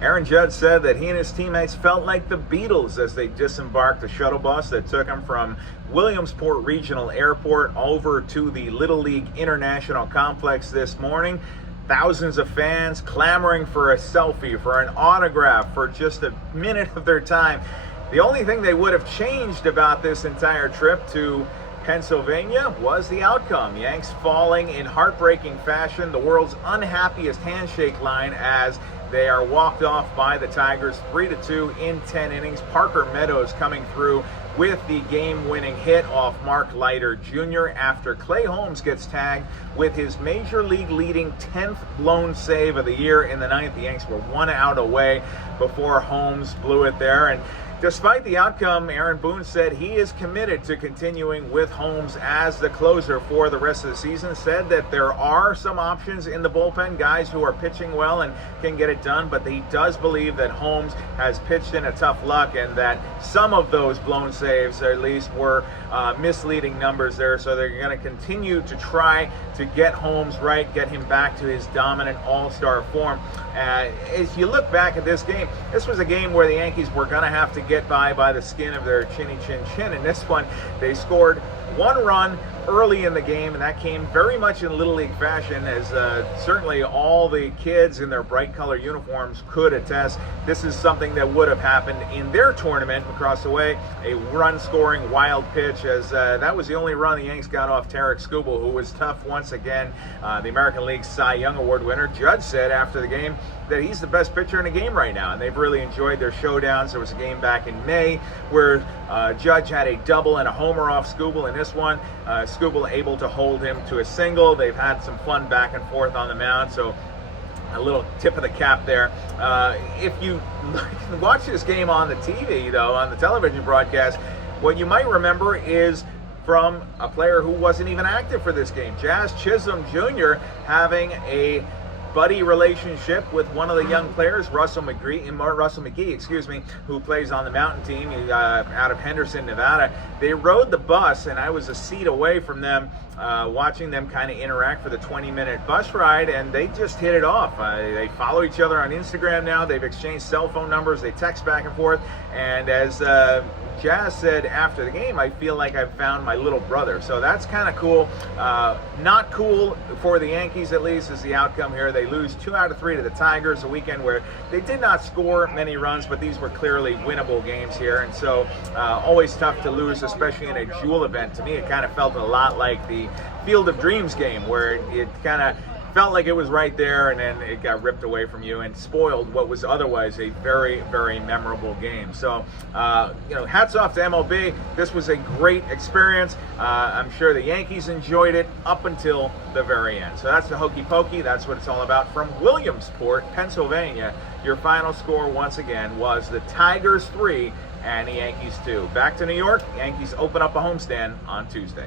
Aaron Judge said that he and his teammates felt like the Beatles as they disembarked the shuttle bus that took them from Williamsport Regional Airport over to the Little League International Complex this morning. Thousands of fans clamoring for a selfie, for an autograph, for just a minute of their time. The only thing they would have changed about this entire trip to Pennsylvania was the outcome. Yanks falling in heartbreaking fashion, the world's unhappiest handshake line as they are walked off by the Tigers 3-2 in 10 innings. Parker Meadows coming through with the game-winning hit off Mark Leiter Jr. after Clay Holmes gets tagged with his Major League leading 10th blown save of the year in the ninth. The Yanks were 1 out away before Holmes blew it there. And despite the outcome, Aaron Boone said he is committed to continuing with Holmes as the closer for the rest of the season. Said that there are some options in the bullpen, guys who are pitching well and can get it done, but he does believe that Holmes has pitched in a tough luck and that some of those blown saves at least were misleading numbers there. So they're going to continue to try to get Holmes right, get him back to his dominant all-star form. As you look back at this game, this was a game where the Yankees were going to have to get by the skin of their chinny chin chin. In this one, they scored 1 run early in the game, and that came very much in Little League fashion, as certainly all the kids in their bright color uniforms could attest. This is something that would have happened in their tournament across the way, a run-scoring wild pitch, as that was the only run the Yanks got off Tarek Skubal, who was tough once again. The American League Cy Young Award winner. Judge said after the game that he's the best pitcher in the game right now, and they've really enjoyed their showdowns. There was a game back in May where Judge had a double and a homer off Skubal. In this one, Skubal able to hold him to a single. They've had some fun back and forth on the mound, so a little tip of the cap there. If you watch this game on the TV, though, on the television broadcast, what you might remember is from a player who wasn't even active for this game, Jazz Chisholm Jr. having a buddy relationship with one of the young players, Russell McGee, who plays on the mountain team out of Henderson, Nevada. They rode the bus, and I was a seat away from them, watching them kind of interact for the 20-minute bus ride, and they just hit it off. They follow each other on Instagram now. They've exchanged cell phone numbers. They text back and forth, and as Jazz said after the game, I feel like I've found my little brother. So that's kind of cool. Not cool for the Yankees, at least, is the outcome here. They lose 2 out of 3 to the Tigers, a weekend where they did not score many runs, but these were clearly winnable games here. And so always tough to lose, especially in a Jewel event. To me, it kind of felt a lot like the Field of Dreams game, where it kind of felt like it was right there, and then it got ripped away from you and spoiled what was otherwise a very, very memorable game. So, hats off to MLB. This was a great experience. I'm sure the Yankees enjoyed it up until the very end. So that's the hokey pokey. That's what it's all about from Williamsport, Pennsylvania. Your final score, once again, was the Tigers 3 and the Yankees 2. Back to New York. Yankees open up a homestand on Tuesday.